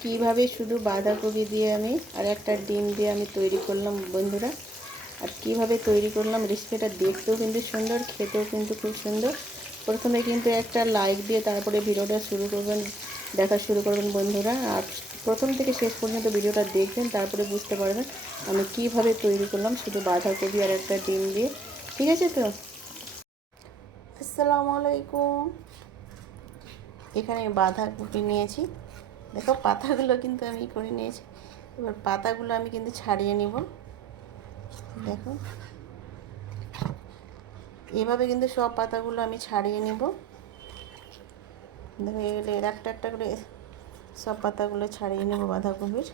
কিভাবে শুধু বাঁধাকপি দিয়ে আমি আর একটা ডিম দিয়ে আমি তৈরি করলাম বন্ধুরা। আর কিভাবে তৈরি করলাম রেসিপিটা দেখতেও কিন্তু সুন্দর, খেতেও কিন্তু খুব সুন্দর। প্রথমে কিন্তু একটা লাইক দিয়ে তারপরে ভিডিওটা দেখা শুরু করবেন বন্ধুরা। আর প্রথম থেকে শেষ পর্যন্ত ভিডিওটা দেখবেন, তারপরে বুঝতে পারবেন আমি কিভাবে তৈরি করলাম শুধু বাঁধাকপি আর একটা ডিম দিয়ে। ঠিক আছে তো? আসসালামু আলাইকুম। এখানে বাঁধাকপি নিয়েছি, দেখো পাতাগুলো কিন্তু আমি করে নিয়েছি। এবার পাতাগুলো আমি কিন্তু ছাড়িয়ে নিব। দেখো এভাবে কিন্তু সব পাতাগুলো আমি ছাড়িয়ে নিব। দেখো এগুলো একটা একটা করে সব পাতাগুলো ছাড়িয়ে নেব বাঁধাকপির।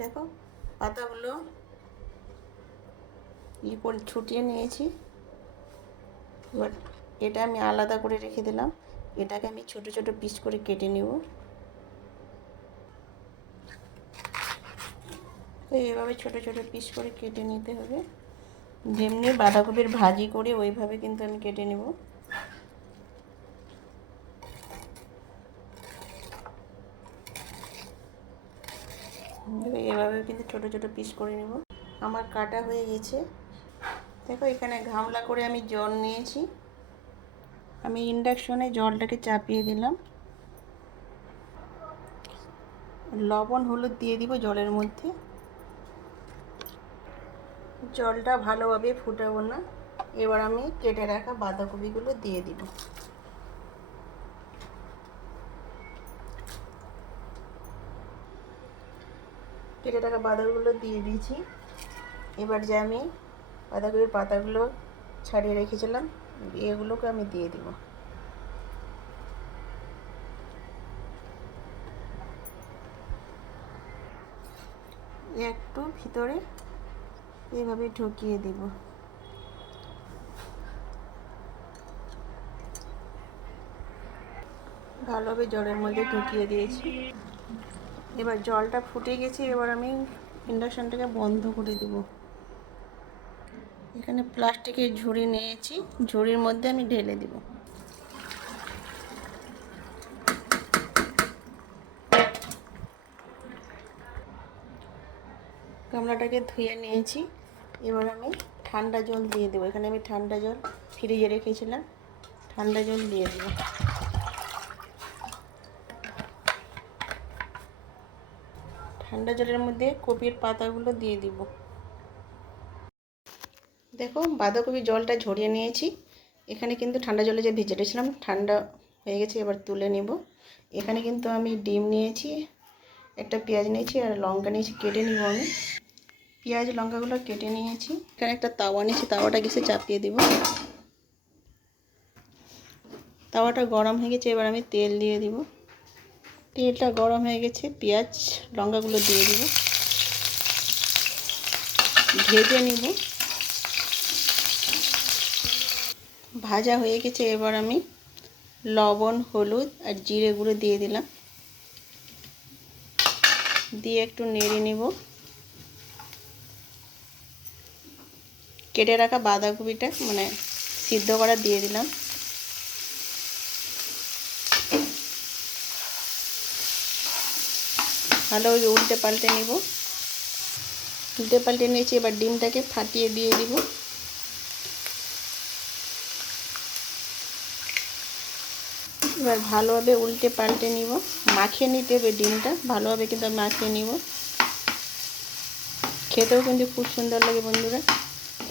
দেখো পাতাগুলো করে ছুটিয়ে নিয়েছি। এবার এটা আমি আলাদা করে রেখে দিলাম। এটাকে আমি ছোট ছোট পিস করে কেটে নেব। এইভাবে ছোট ছোট পিস করে কেটে নিতে হবে, যেমনি বাঁধাকপির ভাজি করে ওইভাবে কিন্তু আমি কেটে নেব। এভাবে কিন্তু ছোট ছোট পিস করে নেব। আমার কাটা হয়ে গেছে। দেখো এখানে গামলা করে আমি জল নিয়েছি। আমি ইন্ডাকশনে জলটাকে চাপিয়ে দিলাম। লবণ হলুদ দিয়ে দিব জলের মধ্যে। জলটা ভালোভাবে ফুটাবো না। এবার আমি কেটে রাখা বাঁধাকপিগুলো দিয়ে দিব। কেটে রাখা বাঁধাকপিগুলো দিয়ে দিয়েছি। এবার যে আমি বাঁধাকপির পাতাগুলো ছাড়িয়ে রেখেছিলাম এগুলোকে আমি দিয়ে দিব। একটু ভিতরে এইভাবে ঢুকিয়ে দিব। ভালোভাবে জলের মধ্যে ঢুকিয়ে দিয়েছি। এবার জলটা ফুটে গেছে। এবার আমি ইন্ডাকশনটাকে বন্ধ করে দেব। এখানে প্লাস্টিকের ঝুড়ি নিয়েছি, ঝুড়ির মধ্যে আমি ঢেলে দিব। গামলাটাকে ধুয়ে নিয়েছি। এবার আমি ঠান্ডা জল দিয়ে দেবো। এখানে আমি ঠান্ডা জল ফ্রিজে রেখেছিলাম, ঠান্ডা জল দিয়ে দেবো। ঠান্ডা জলের মধ্যে কপির পাতাগুলো দিয়ে দিব। দেখো বাঁধাকপির জলটা ঝরিয়ে নিয়েছি। এখানে কিন্তু ঠান্ডা জলে যে ভিজে রেখেছিলাম ঠান্ডা হয়ে গেছে। এবার তুলে নেব। এখানে কিন্তু আমি ডিম নিয়েছি, একটা পেঁয়াজ নিয়েছি আর লঙ্কা নিয়েছি, কেটে নিব আমি। পেঁয়াজ লঙ্কাগুলো কেটে নিয়েছি। এখানে একটা তাওয়া নিয়েছি, তাওয়াটা গেছে চাপিয়ে দিব। তাওয়াটা গরম হয়ে গেছে। এবার আমি তেল দিয়ে দিব। তেলটা গরম হয়ে গেছে, পেঁয়াজ লঙ্কাগুলো দিয়ে দিব, ভেজে নিব। ভাজা হয়ে গেছে। এবার আমি লবণ হলুদ আর জিরে গুঁড়ো দিয়ে দিলাম, দিয়ে একটু নেড়ে নিব। কেটে রাখা বাঁধাকপিটা মানে সিদ্ধ করা দিয়ে দিলাম। ভালোভাবে উল্টে পাল্টে নিব। উল্টে পাল্টে নিয়েছি। এবার ডিমটাকে ফাটিয়ে দিয়ে দিব। এবার ভালোভাবে উল্টে পাল্টে নিব, মাখিয়ে নিতে হবে ডিমটা ভালোভাবে, কিন্তু মাখিয়ে নিব। খেতেও কিন্তু খুব সুন্দর লাগে বন্ধুরা।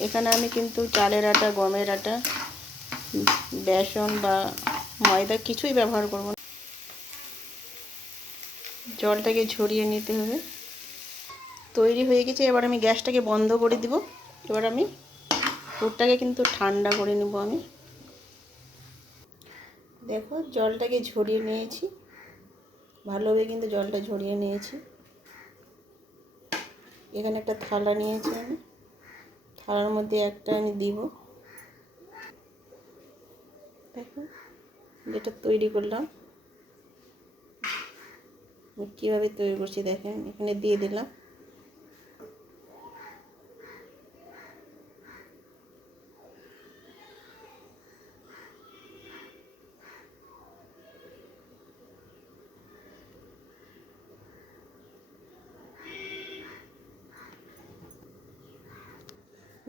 এখানে আমি কিন্তু চালের আটা, গমের আটা, বেসন বা ময়দা কিছুই ব্যবহার করব না। জলটাকে ঝরিয়ে নিতে হবে। তৈরি হয়ে গেছে। এবার আমি গ্যাসটাকে বন্ধ করে দিব। এবার আমি পুরটাকে কিন্তু ঠান্ডা করে নেব আমি। দেখো জলটাকে ঝরিয়ে নিয়েছি, ভালোভাবে কিন্তু জলটা ঝরিয়ে নিয়েছি। এখানে একটা থালা নিয়েছি আমি, থালার মধ্যে একটা আমি দিব। দেখো যেটা তৈরি করলাম কীভাবে তৈরি করছি দেখেন, এখানে দিয়ে দিলাম।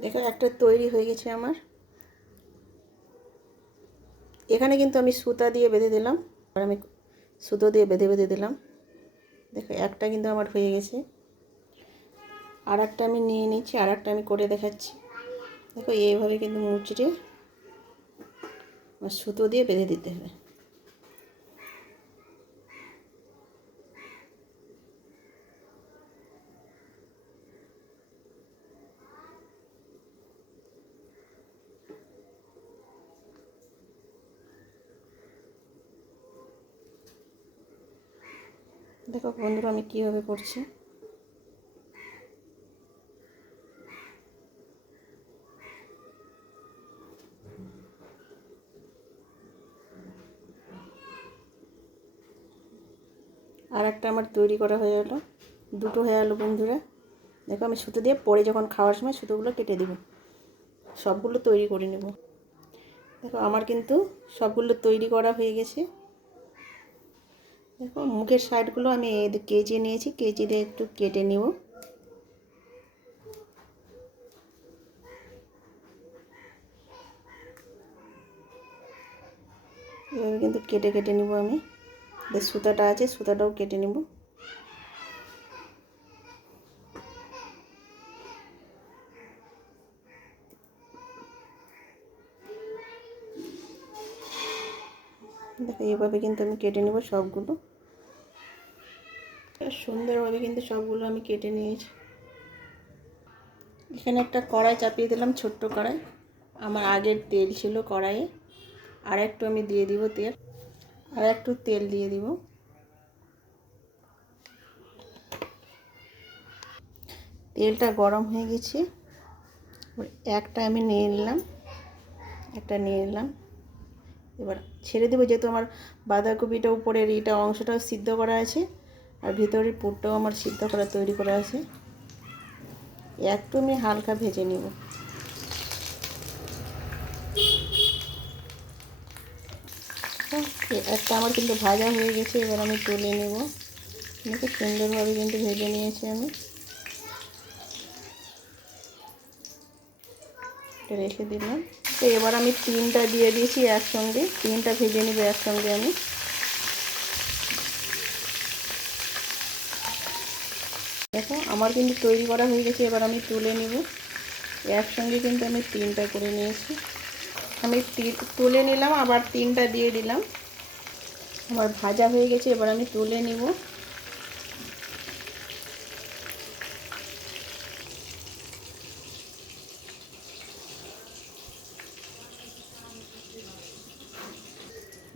দেখো একটা তৈরি হয়ে গেছে আমার। এখানে কিন্তু আমি সুতা দিয়ে বেঁধে দিলাম, আর আমি সুতো দিয়ে বেঁধে বেঁধে দিলাম। দেখো একটা কিন্তু আমার হয়ে গেছে। আর একটা আমি নিয়ে নিচ্ছি, আর একটা আমি করে দেখাচ্ছি। দেখো এইভাবে কিন্তু মুচড়ে সুতো দিয়ে বেঁধে দিতে হবে। দেখো বন্ধুরা আমি কীভাবে করছি। আর একটা আমার তৈরি করা হয়ে গেল, দুটো হয়ে গেলো বন্ধুরা। দেখো আমি সুতো দিয়ে পরে যখন খাওয়ার সময় সুতোগুলো কেটে দেব, সবগুলো তৈরি করে নেব। দেখো আমার কিন্তু সবগুলো তৈরি করা হয়ে গেছে। দেখো মুখের সাইডগুলো আমি কেচে নিয়েছি, কেচে দিয়ে একটু কেটে নিব। এভাবে কিন্তু কেটে কেটে নিব আমি। যে সুতাটা আছে সুতাটাও কেটে নেব। দেখো এইভাবে কিন্তু আমি কেটে নেব সবগুলো। সুন্দরভাবে কিন্তু সবগুলো আমি কেটে নিয়েছি। এখানে একটা কড়াই চাপিয়ে দিলাম, ছোট্ট কড়াই। আমার আগের তেল ছিল কড়াইয়ে, আর একটু আমি দিয়ে দিব তেল, আর একটু তেল দিয়ে দিব। তেলটা গরম হয়ে গেছে, একটা আমি নিয়ে নিলাম, একটা নিয়ে নিলাম। এবার ছেড়ে দেবো, যেহেতু আমার বাঁধাকপিটা উপরের এইটা অংশটাও সিদ্ধ করা আছে, আর ভিতরের পুরটাও আমার সিদ্ধ করা তৈরি করা আছে। একটু আমি হালকা ভেজে নেব। একটা আমার কিন্তু ভাজা হয়ে গেছে, এবার আমি তুলে নেব। দেখো সুন্দরভাবে কিন্তু ভেজে নিয়েছি আমি। এটা রেখে দিলাম। তো এবার আমি তিনটা দিয়ে দিয়েছি একসঙ্গে, তিনটা ভেজে নেব একসঙ্গে আমি। দেখো আমার কিন্তু তৈরি করা হয়ে গেছে, এবার আমি তুলে নেব। একসঙ্গে কিন্তু আমি তিনটা করে নিয়েছি। আমি তুলে নিলাম, আবার তিনটা দিয়ে দিলাম। আমার ভাজা হয়ে গেছে, এবার আমি তুলে নিব।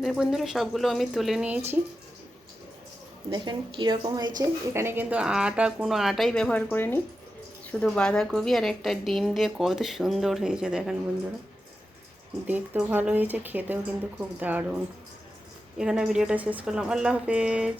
দেখ বন্ধুরা সবগুলো আমি তুলে নিয়েছি। দেখেন কীরকম হয়েছে। এখানে কিন্তু কোনো আটাই ব্যবহার করিনি, শুধু বাঁধাকপি আর একটা ডিম দিয়ে কত সুন্দর হয়েছে দেখেন বন্ধুরা। দেখতেও ভালো হয়েছে, খেতেও কিন্তু খুব দারুণ। এখানে ভিডিওটা শেষ করলাম। আল্লাহ হাফেজ।